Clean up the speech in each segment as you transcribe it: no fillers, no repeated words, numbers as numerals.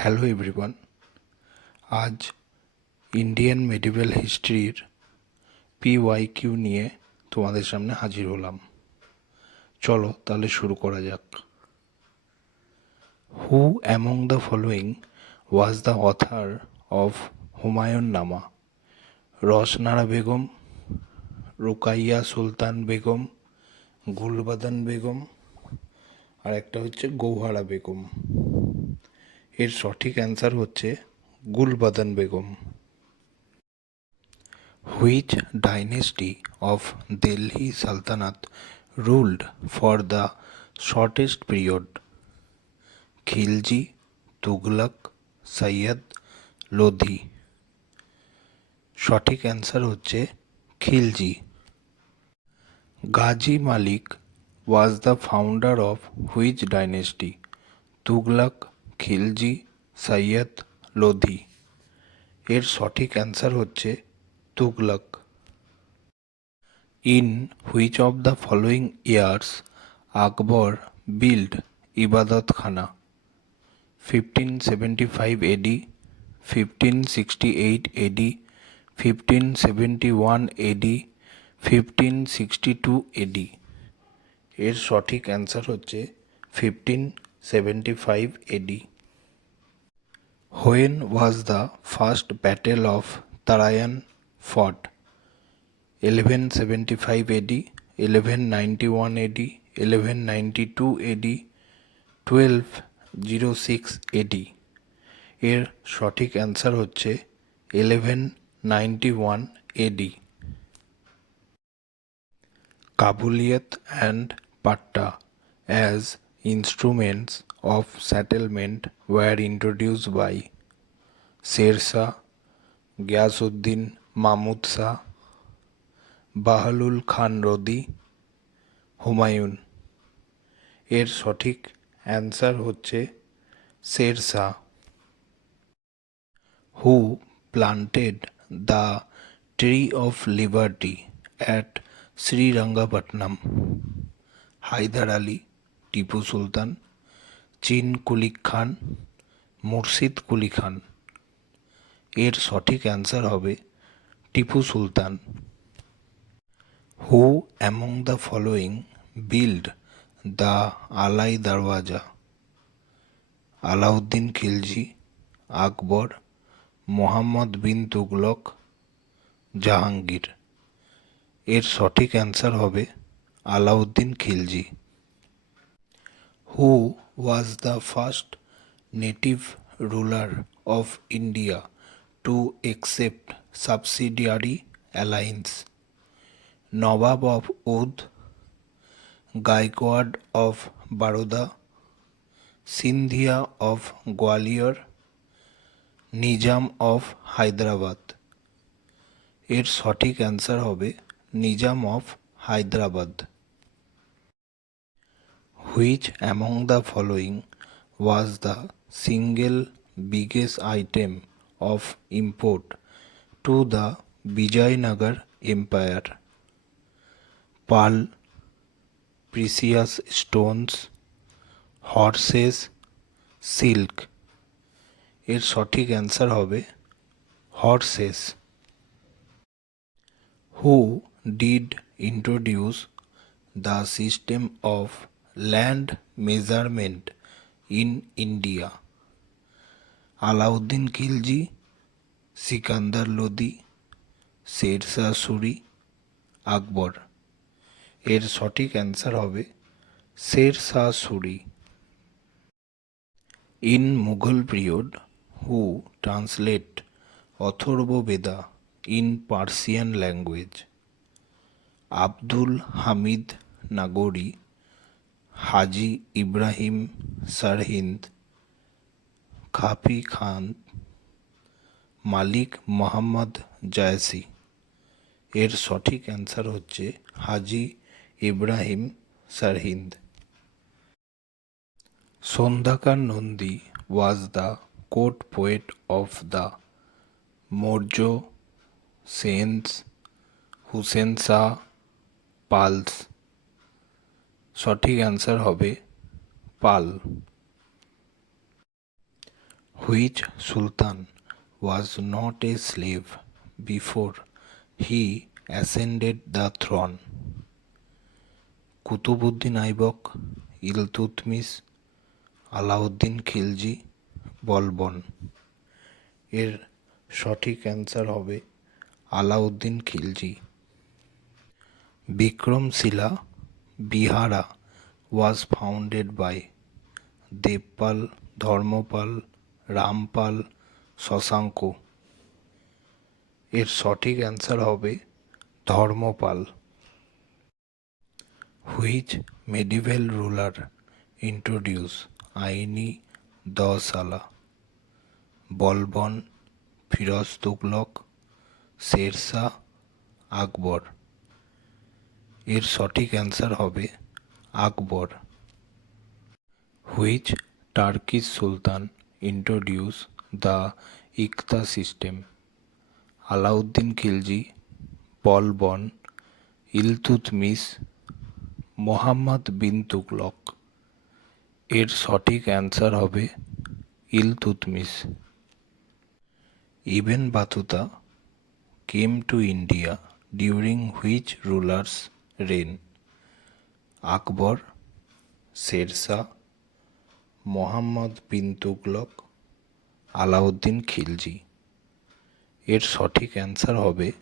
Hello everyone. আজ Indian medieval হিস্ট্রির PYQ নিয়ে তোমাদের সামনে হাজির হলাম। চলো তাহলে শুরু করা যাক। হু among the following was the author of Humayun নামা? রসনারা বেগম, রুকাইয়া সুলতান বেগম, গুলবাদন বেগম, আর একটা হচ্ছে গৌহারা বেগম। এর সঠিক অ্যান্সার হচ্ছে গুলবাদন Begum. Which dynasty of Delhi Sultanate ruled for the shortest period? Khilji, Tughlaq, Sayyid, Lodhi. সঠিক অ্যান্সার হচ্ছে Khilji. Ghazi Malik was the founder of which dynasty? Tughlaq, Khilji, Sayyid, Lodhi. এর সঠিক অ্যান্সার হচ্ছে Tughlaq. In which of the following years Akbar built Ibadat Khana? 1575 AD, 1568 AD, 1571 AD, 1562 AD. এর সঠিক answer হচ্ছে 1575 AD. When was the first battle of Tarayan fought? 1175 AD, 1191 AD, 1192 AD, 1206 AD. এর সঠিক answer হচ্ছে 1191 AD. Kabuliyat and Patta as instruments of settlement were introduced by Sher Shah, Ghiyasuddin Mahmud Shah, Bahlul খান লোদি, হুমায়ুন। এর সঠিক answer হচ্ছে Sher Shah. Who planted the tree of liberty at Srirangapatnam? Hyder Ali, Tipu Sultan, Chin Qilich খান, মুর্শিদ কুলি খান। এর সঠিক অ্যান্সার হবে টিপু Sultan. Who among the following built the Alai Darwaza? Alauddin খিলজি, আকবর, মোহাম্মদ বিন তুগলক, জাহাঙ্গীর। এর সঠিক অ্যান্সার হবে আলাউদ্দিন Khilji. Who was the first native ruler of India to accept subsidiary alliance? Nawab of Oudh, Gaikwad of Baroda, Scindia of Gwalior, Nizam of Hyderabad. এর সঠিক অ্যান্সার হবে Nizam of Hyderabad. Which among the following was the single biggest item of import to the Vijayanagar empire? Pearl, precious stones, horses, silk. এর সঠিক অ্যান্সার হবে horses. Who did introduce the system of land measurement in India? Alauddin Khilji, Sikandar Lodi, Sher Shah Suri, Akbar. এর সঠিক অ্যান্সার হবে Sher Shah Suri. In Mughal period who translate Atharva Veda in Persian language? Abdul Hamid Nagori, Haji Ibrahim Sirhind, Khafi Khan, Malik Muhammad Jayasi. এর সঠিক answer হচ্ছে Haji Ibrahim Sirhind. Sandhyakar Nandi was the court poet of the Maurya, Senas, Hussain Shah, Palas. সঠিক অ্যান্সার হবে Pala. Which sultan was not a slave before he ascended the throne? Qutbuddin Aibak, Iltutmish, Alauddin Khilji, Balban. এর সঠিক অ্যান্সার হবে আলাউদ্দিন খিলজি। Vikramshila Vihara was founded by Devapala, Dharmapala, Ramapala, Shashanka. এর সঠিক অ্যান্সার হবে Dharmapala. Which medieval ruler introduce Aini Dahsala? বলবন, ফিরোজ তুগলক, শেরশাহ, আকবর। এর সঠিক অ্যান্সার হবে Akbar. Which Turkish sultan introduce the Iqta system? Alauddin Khilji, Balban, Iltutmish, Muhammad bin Tughlaq. এর সঠিক অ্যান্সার হবে Iltutmish. Ibn Battuta came to India during which rulers reign? Akbar, Sher Shah, Muhammad bin Tughlaq, Alauddin Khilji. এর সঠিক অ্যান্সার হবে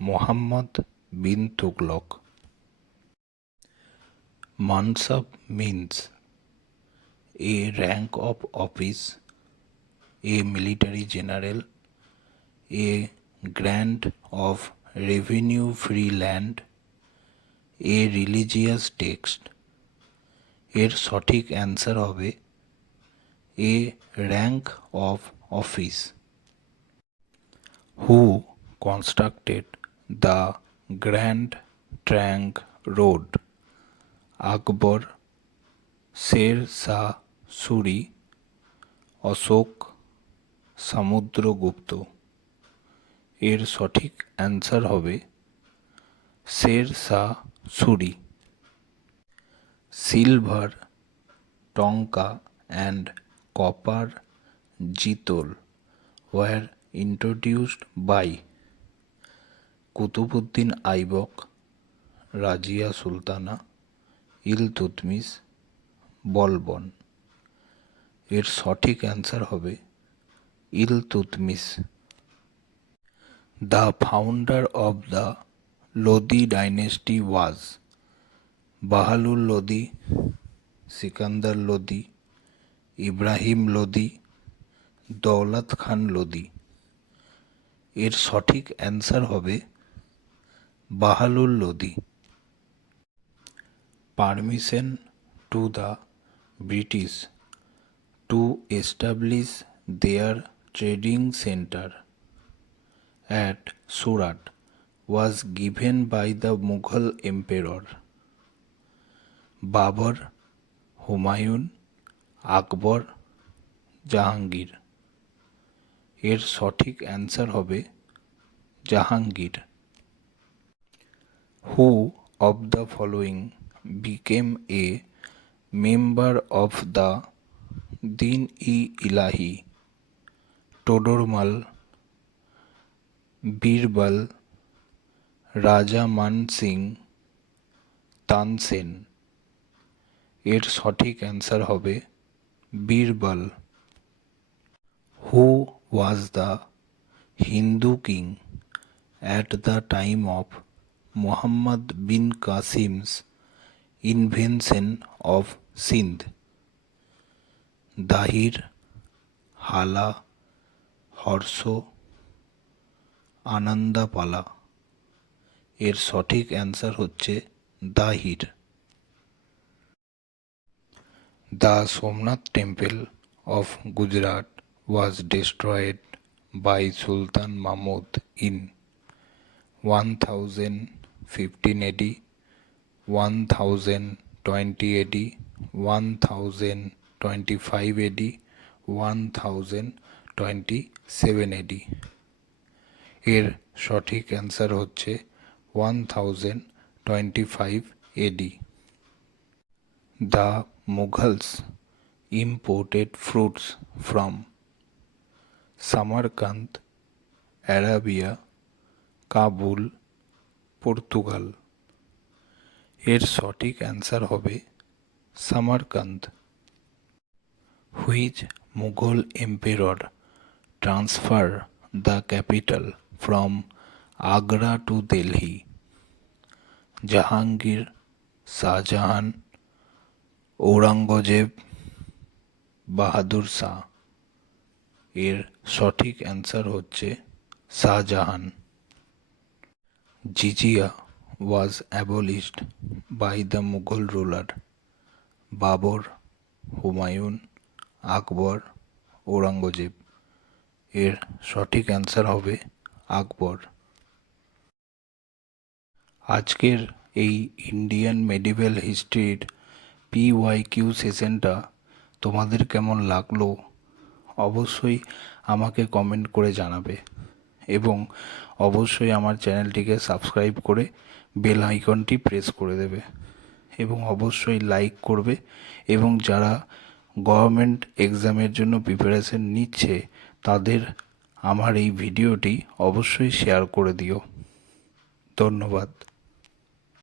Muhammad bin Tughlaq. Mansab means a rank of office, a military general, a grant of revenue free land, a religious text. এর সঠিক অ্যান্সার হবে এ rank of office. Who constructed the grand trunk road? Akbar, Sher Shah Suri, Ashoka, Samudragupta. এর সঠিক অ্যান্সার হবে Sher Shah Suri. Silver, tanka and copper jital were introduced by Qutbuddin Aibak, Razia Sultana, Iltutmish, Balban. এর সঠিক অ্যান্সার হবে Iltutmish. The founder of the Lodi dynasty was? Bahlul Lodi, Sikandar Lodi, Ibrahim Lodi, Daulat Khan Lodi. এর সঠিক অ্যান্সার হবে Bahlul Lodi. Permission to the British to establish there trading centre at Surat was given by the Mughal emperor? Babur, Humayun, Akbar, Jahangir. এর সঠিক অ্যান্সার হবে Jahangir. Who of the following became a member of the Din-i-Ilahi? Todarmal, Birbal, Raja Man Singh, Tansen. এর সঠিক অ্যান্সার হবে Birbal. Who was the Hindu king at the time of Muhammad bin Qasim's invention of Sindh? Dahir, Hala, Harsha, Anandapala. এর সঠিক answer হচ্ছে Dahir. The Somnath temple of Gujarat was destroyed by Sultan Mahmud in 1015 AD, 1020 AD, 1025 AD, 1027 AD। এর সঠিক অ্যান্সার হচ্ছে 1025 AD। The Mughals imported fruits from Samarkand, Arabia, Kabul, Portugal. এর সঠিক অ্যান্সার হবে Samarkand. Which Mughal emperor transfer the capital from Agra to Delhi? Jahangir, Shahjahan, Aurangzeb, Bahadur Shah. এর সঠিক অ্যান্সার হচ্ছে শাহজাহান। জিজিয়া was abolished by the Mughal ruler Babur, Humayun, আকবর, ঔরঙ্গজেব। এর সঠিক অ্যান্সার হবে আকবর। আজকের এই ইন্ডিয়ান মেডিভেল হিস্ট্রির PYQ সেশনটা তোমাদের কেমন লাগলো অবশ্যই আমাকে কমেন্ট করে জানাবে এবং অবশ্যই আমার চ্যানেলটিকে সাবস্ক্রাইব করে বেল আইকনটি প্রেস করে দেবে এবং অবশ্যই লাইক করবে এবং যারা গভর্নমেন্ট এক্সামের জন্য প্রিপারেশন নিচ্ছে তাদের আমার এই ভিডিওটি অবশ্যই শেয়ার করে দিও। ধন্যবাদ।